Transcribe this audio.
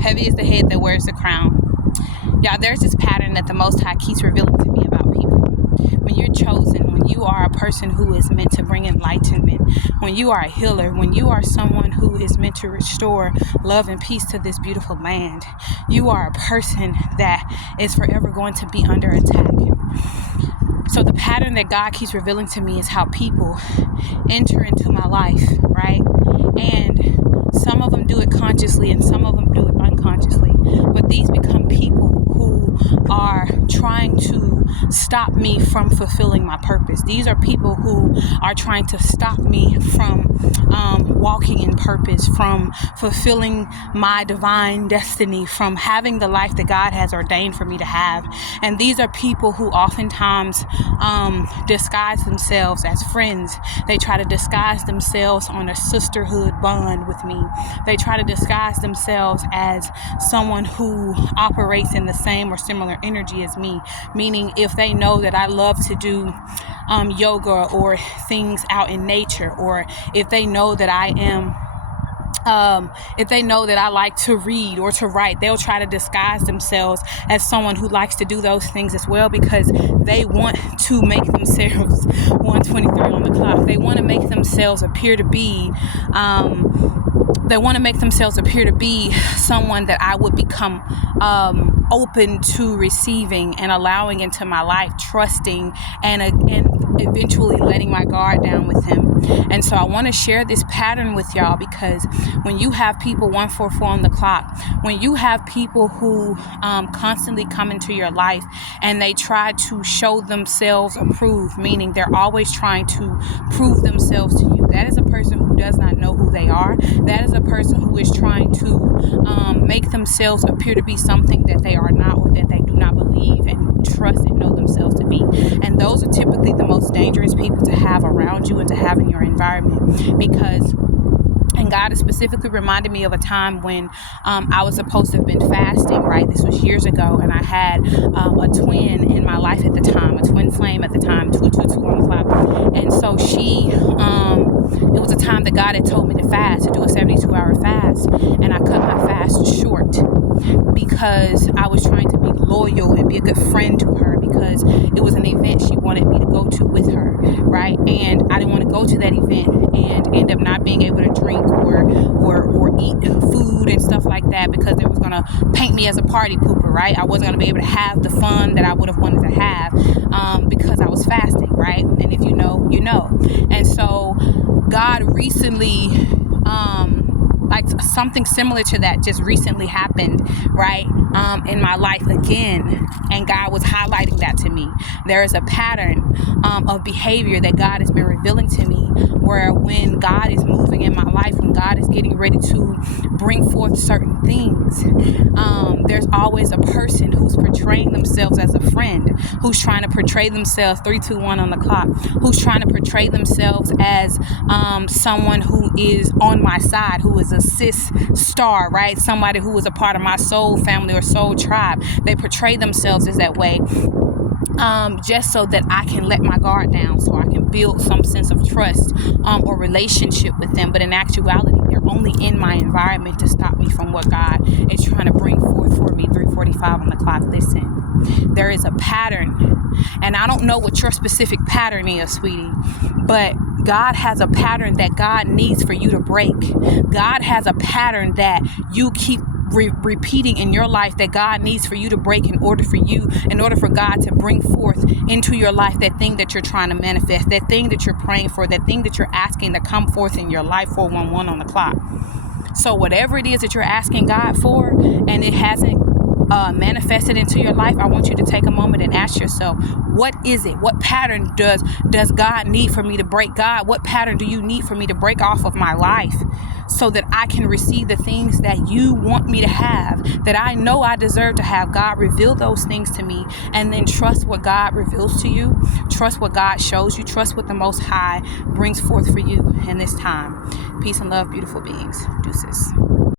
Heavy is the head that wears the crown. Y'all, there's this pattern that the Most High keeps revealing to me about people. When you're chosen, when you are a person who is meant to bring enlightenment, when you are a healer, when you are someone who is meant to restore love and peace to this beautiful land, you are a person that is forever going to be under attack. So the pattern that God keeps revealing to me is how people enter into my life, right? And some of them do it consciously and some of them do it unconsciously. But these become people who are trying to stop me from fulfilling my purpose. These are people who are trying to stop me from walking in purpose, from fulfilling my divine destiny, from having the life that God has ordained for me to have. And these are people who oftentimes disguise themselves as friends. They try to disguise themselves on a sisterhood bond with me. They try to disguise themselves as someone who operates in the same or similar energy as me, meaning if they know that I love to do yoga or things out in nature, or if they know that if they know that I like to read or to write, they'll try to disguise themselves as someone who likes to do those things as well, because they want to make themselves 123 on the clock. They want to make themselves appear to be someone that I would become open to receiving and allowing into my life, trusting and eventually letting my guard down with him. And so I want to share this pattern with y'all, because when you have people 144 on the clock, when you have people who constantly come into your life and they try to show themselves approved, meaning they're always trying to prove themselves to you, that is a person who does not know who they are. That is a person who is trying to make themselves appear to be something that they are not, or that they do not believe and trust and know themselves to be. And those are typically the most dangerous people to have around you and to have in your environment, because and God has specifically reminded me of a time when I was supposed to have been fasting, right? This was years ago, and I had a twin in my life at the time, a twin flame at the time, 222 on the clock. And so it was a time that God had told me to fast, to do a 72-hour fast. And I cut my fast short because I was trying to be loyal and be a good friend to her, because it was an event she wanted me to go to with her, right? And I didn't want to go to that event and end up not being able to drink or eat food and stuff like that, because they was going to paint me as a party pooper, right? I wasn't going to be able to have the fun that I would have wanted to have because I was fasting, right? And if you know, you know. And so God recently, like something similar to that just recently happened, right, in my life again, and God was highlighting that to me. There is a pattern of behavior that God has been revealing to me, where when God is moving in my life, when God is getting ready to bring forth certain things, there's always a person who's portraying themselves as a friend, who's trying to portray themselves 321 on the clock, who's trying to portray themselves as someone who is on my side, who is a cis star, right? Somebody who is a part of my soul family or soul tribe. They portray themselves as that way, just so that I can let my guard down, so I can build some sense of trust or relationship with them. But in actuality, they're only in my environment to stop me from what God is trying to bring forth for me. 345 on the clock. Listen, there is a pattern, and I don't know what your specific pattern is, sweetie, but God has a pattern that God needs for you to break. God has a pattern that you keep repeating in your life that God needs for you to break in order for God to bring forth into your life that thing that you're trying to manifest, that thing that you're praying for, that thing that you're asking to come forth in your life. 411 on the clock. So whatever it is that you're asking God for and it hasn't manifested into your life, I want you to take a moment and ask yourself, what is it? What pattern does God need for me to break? God, what pattern do you need for me to break off of my life so that I can receive the things that you want me to have, that I know I deserve to have? God, reveal those things to me, and then trust what God reveals to you. Trust what God shows you. Trust what the Most High brings forth for you in this time. Peace and love, beautiful beings. Deuces.